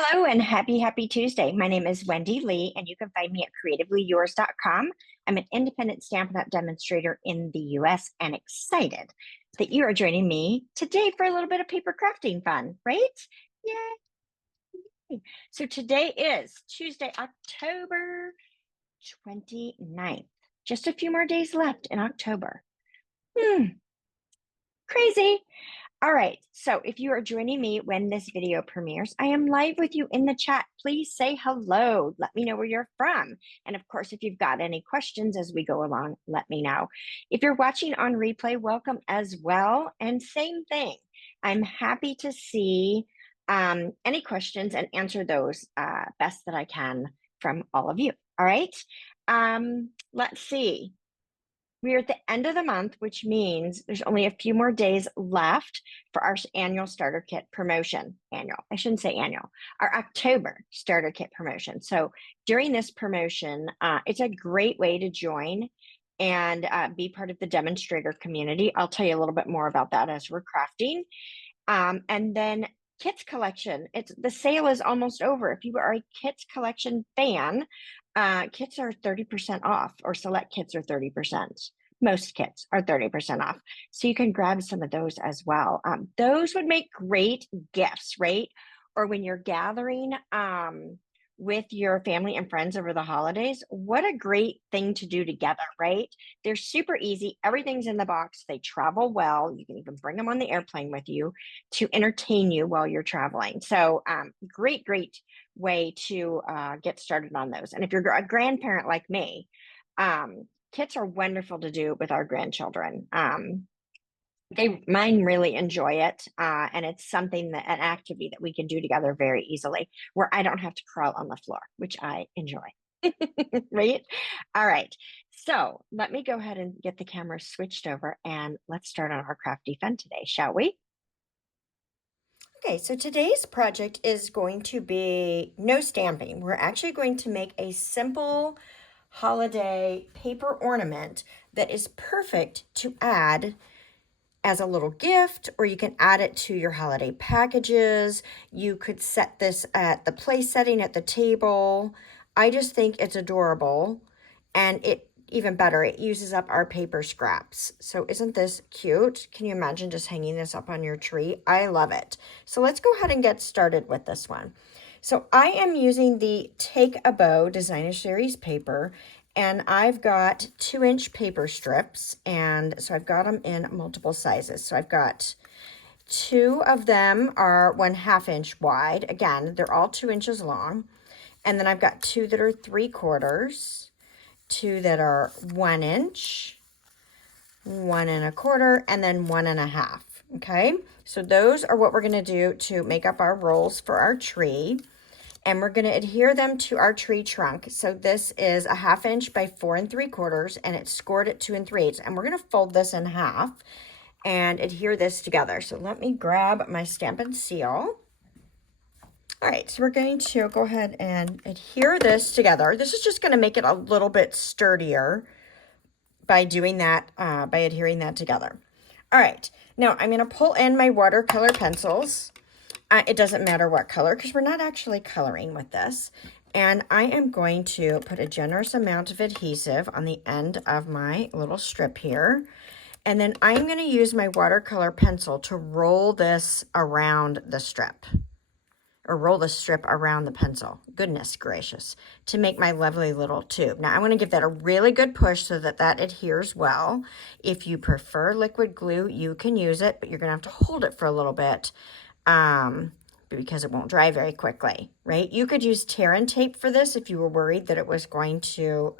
Hello and happy Tuesday. My name is Wendy Lee, and you can find me at creativeleeyours.com. I'm an independent Stampin' Up! Demonstrator in the US and excited that you are joining me today for a little bit of paper crafting fun, right? Yay! So today is Tuesday, October 29th. Just a few more days left in October. Crazy. All right, so if you are joining me when this video premieres, I am live with you in the chat. Please say hello. Let me know where you're from. And of course, if you've got any questions as we go along, let me know. If you're watching on replay, welcome as well. And same thing, I'm happy to see any questions and answer those best that I can from all of you. All right, let's see. We are at the end of the month, which means there's only a few more days left for our annual starter kit promotion. I shouldn't say annual, our October starter kit promotion. So during this promotion, it's a great way to join and be part of the demonstrator community. I'll tell you a little bit more about that as we're crafting. And then kits collection. The sale is almost over. If you are a kits collection fan, kits are 30% off, or select kits are 30%. Most kits are 30% off. So you can grab some of those as well. Those would make great gifts, right? Or when you're gathering with your family and friends over the holidays, what a great thing to do together, right? They're super easy. Everything's in the box. They travel well. You can even bring them on the airplane with you to entertain you while you're traveling. So great way to get started on those. And if you're a grandparent like me, kits are wonderful to do with our grandchildren. Mine really enjoy it, and it's an activity that we can do together very easily, where I don't have to crawl on the floor, which I enjoy. Right? All right. So let me go ahead and get the camera switched over, and let's start on our crafty fun today, shall we? Okay, so today's project is going to be no stamping. We're actually going to make a simple holiday paper ornament that is perfect to add as a little gift, or you can add it to your holiday packages. You could set this at the place setting at the table. I just think it's adorable, and even better, it uses up our paper scraps. So isn't this cute? Can you imagine just hanging this up on your tree? I love it. So let's go ahead and get started with this one. So I am using the Take a Bow Designer Series paper, and I've got 2-inch paper strips, and so I've got them in multiple sizes. So I've got 2 of them are 1/2 inch wide. Again, they're all 2 inches long. And then I've got 2 that are 3/4, 2 that are 1 inch, 1 1/4, and then 1 1/2. Okay, so those are what we're going to do to make up our rolls for our tree. And we're going to adhere them to our tree trunk. So this is 1/2 inch by 4 3/4, and it's scored at 2 3/8. And we're going to fold this in half and adhere this together. So let me grab my Stampin' Seal. All right, so we're going to go ahead and adhere this together. This is just going to make it a little bit sturdier by doing that, by adhering that together. All right, now I'm going to pull in my watercolor pencils. It doesn't matter what color, because we're not actually coloring with this. And I am going to put a generous amount of adhesive on the end of my little strip here. And then I'm going to use my watercolor pencil to roll this around the strip. Or roll the strip around the pencil. Goodness gracious. To make my lovely little tube. Now I'm going to give that a really good push so that that adheres well. If you prefer liquid glue, you can use it, but you're going to have to hold it for a little bit. Because it won't dry very quickly, right? You could use tear and tape for this if you were worried that it was going to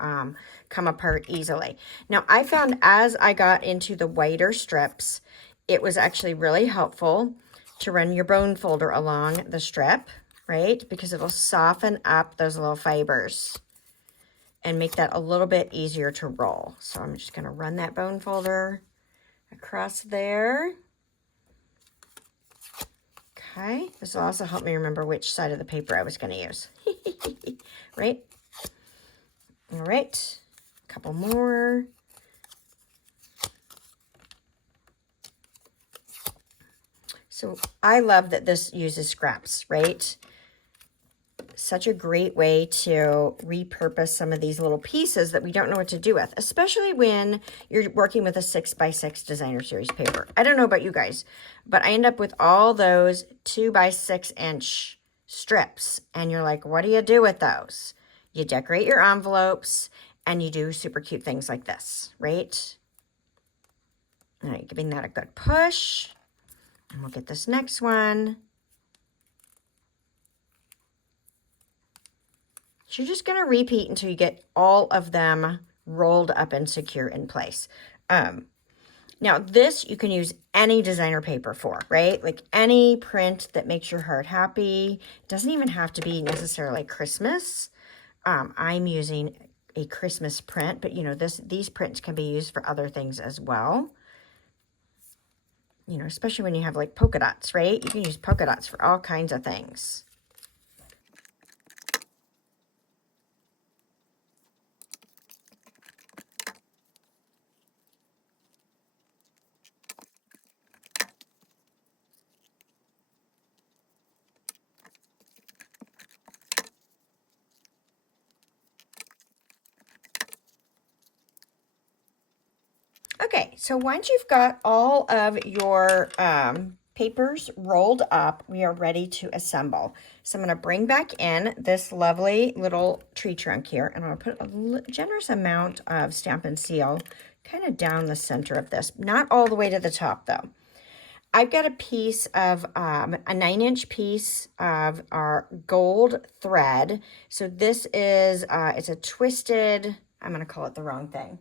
come apart easily. Now, I found as I got into the whiter strips, it was actually really helpful to run your bone folder along the strip, right? Because it'll soften up those little fibers and make that a little bit easier to roll. So I'm just gonna run that bone folder across there. Okay, this will also help me remember which side of the paper I was going to use. Right? All right, a couple more. So I love that this uses scraps, right? such a great way to repurpose some of these little pieces that we don't know what to do with, especially when you're working with a 6x6 designer series paper. I don't know about you guys, but I end up with all those 2x6-inch strips, and you're like, what do you do with those? You decorate your envelopes and you do super cute things like this, right? All right, giving that a good push. And we'll get this next one. So you're just going to repeat until you get all of them rolled up and secure in place. Now this you can use any designer paper for, right? Like any print that makes your heart happy. It doesn't even have to be necessarily Christmas. I'm using a Christmas print, but you know, these prints can be used for other things as well. You know, especially when you have like polka dots, right? You can use polka dots for all kinds of things. Okay, so once you've got all of your papers rolled up, we are ready to assemble. So I'm going to bring back in this lovely little tree trunk here, and I'm going to put a generous amount of Stampin' Seal kind of down the center of this. Not all the way to the top, though. I've got a piece of, a 9-inch piece of our gold thread. So this is, it's a twisted, I'm going to call it the wrong thing.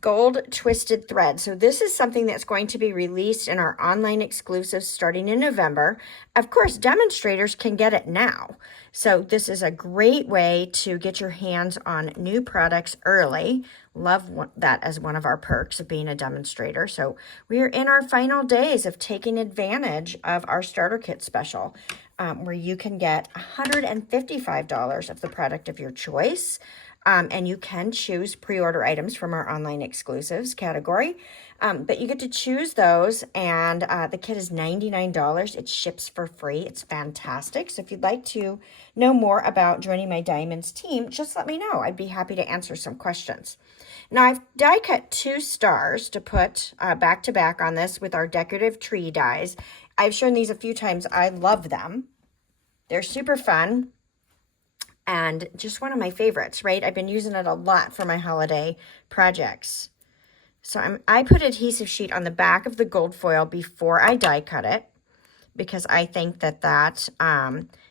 Gold twisted thread. So this is something that's going to be released in our online exclusives starting in November. Of course, demonstrators can get it now. So this is a great way to get your hands on new products early. Love that as one of our perks of being a demonstrator. So we are in our final days of taking advantage of our starter kit special, where you can get $155 of the product of your choice. And you can choose pre-order items from our online exclusives category. But you get to choose those, and the kit is $99. It ships for free. It's fantastic. So if you'd like to know more about joining my Diamonds team, just let me know. I'd be happy to answer some questions. Now, I've die cut 2 stars to put back to back on this with our decorative tree dies. I've shown these a few times. I love them. They're super fun. And just one of my favorites, right? I've been using it a lot for my holiday projects. So I put adhesive sheet on the back of the gold foil before I die cut it, because I think that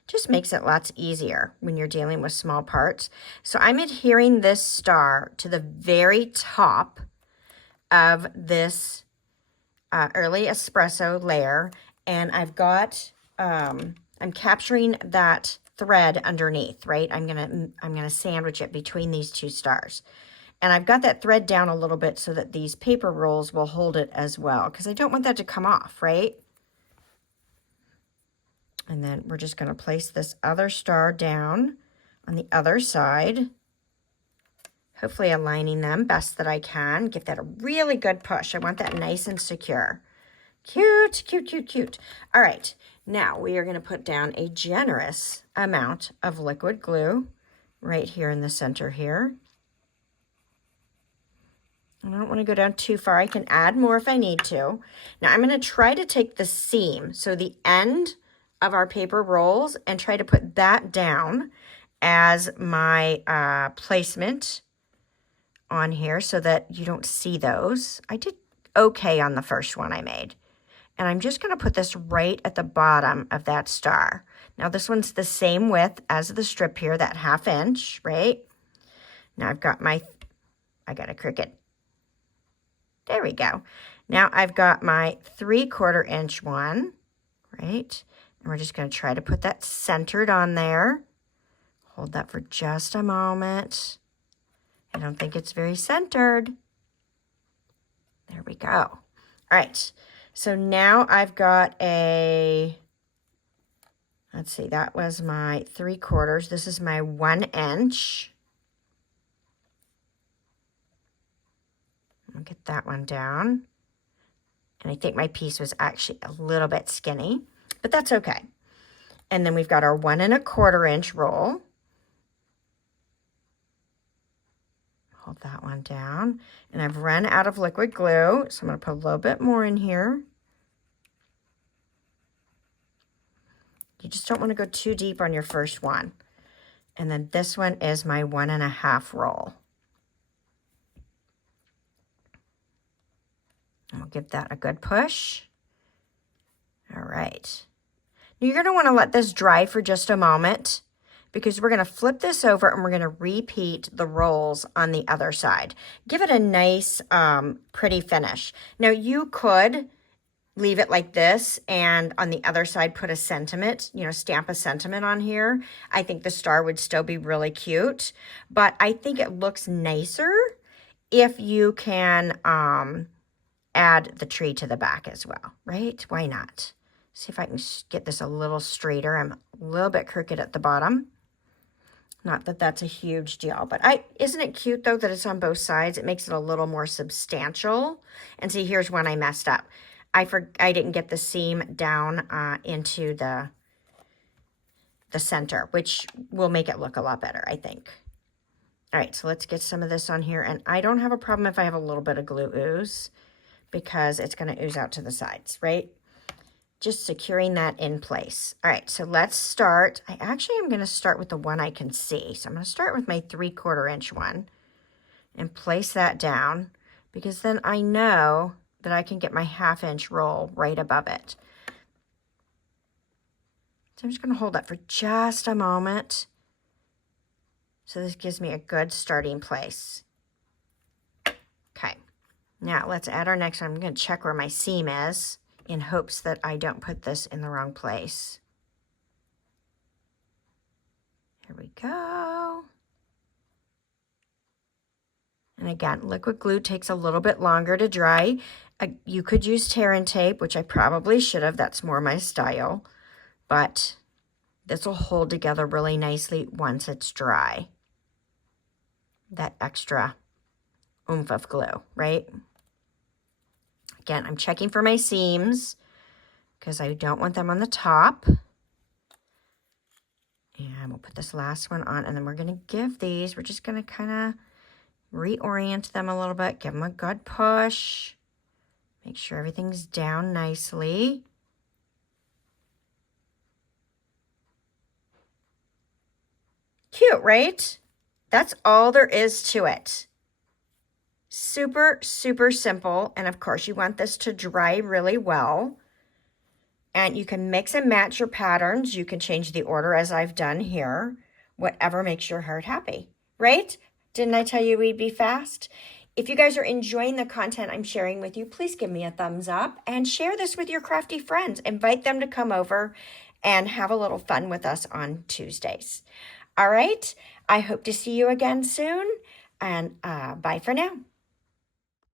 just makes it lots easier when you're dealing with small parts. So I'm adhering this star to the very top of this early espresso layer, and I've got, I'm capturing that thread underneath, right? I'm gonna sandwich it between these 2 stars. And I've got that thread down a little bit so that these paper rolls will hold it as well, because I don't want that to come off, right? And then we're just gonna place this other star down on the other side, hopefully aligning them best that I can. Give that a really good push. I want that nice and secure. Cute, cute, cute, cute. All right, now we are going to put down a generous amount of liquid glue right here in the center here. And I don't want to go down too far. I can add more if I need to. Now I'm going to try to take the seam, so the end of our paper rolls, and try to put that down as my placement on here so that you don't see those. I did okay on the first one I made. And I'm just going to put this right at the bottom of that star. Now this one's the same width as the strip here, that 1/2 inch, right? Now I've got I got a crooked. There we go. Now I've got my 3/4 inch one, right? And we're just going to try to put that centered on there. Hold that for just a moment. I don't think it's very centered. There we go. All right. So now I've got let's see, that was my 3/4. This is my 1 inch. I'll get that one down. And I think my piece was actually a little bit skinny, but that's okay. And then we've got our 1 1/4 inch roll. Hold that one down. And I've run out of liquid glue, so I'm going to put a little bit more in here. You just don't want to go too deep on your first one. And then this one is my 1 1/2 roll. I'll give that a good push. All right. Now you're going to want to let this dry for just a moment, because we're going to flip this over and we're going to repeat the rolls on the other side. Give it a nice, pretty finish. Now you could leave it like this and on the other side put a sentiment, you know, stamp a sentiment on here. I think the star would still be really cute, but I think it looks nicer if you can add the tree to the back as well, right? Why not? See if I can get this a little straighter. I'm a little bit crooked at the bottom. Not that that's a huge deal, but isn't it cute though that it's on both sides? It makes it a little more substantial. And see, here's when I messed up. I didn't get the seam down into the center, which will make it look a lot better, I think. All right, so let's get some of this on here. And I don't have a problem if I have a little bit of glue ooze, because it's going to ooze out to the sides, right? Just securing that in place. All right, so let's start. I actually am going to start with the one I can see. So I'm going to start with my 3/4 inch one and place that down, because then I know that I can get my 1/2 inch roll right above it. So I'm just going to hold that for just a moment. So this gives me a good starting place. Okay, now let's add our next one. I'm going to check where my seam is in hopes that I don't put this in the wrong place. Here we go. And again, liquid glue takes a little bit longer to dry. You could use tear and tape, which I probably should have. That's more my style. But this will hold together really nicely once it's dry. That extra oomph of glue, right? Again, I'm checking for my seams because I don't want them on the top. And we'll put this last one on, and then we're going to give these, we're just going to kind of reorient them a little bit, give them a good push, make sure everything's down nicely. Cute, right? That's all there is to it. Super, super simple. And of course, you want this to dry really well. And you can mix and match your patterns. You can change the order as I've done here. Whatever makes your heart happy, right? Didn't I tell you we'd be fast? If you guys are enjoying the content I'm sharing with you, please give me a thumbs up and share this with your crafty friends. Invite them to come over and have a little fun with us on Tuesdays. All right, I hope to see you again soon, and bye for now.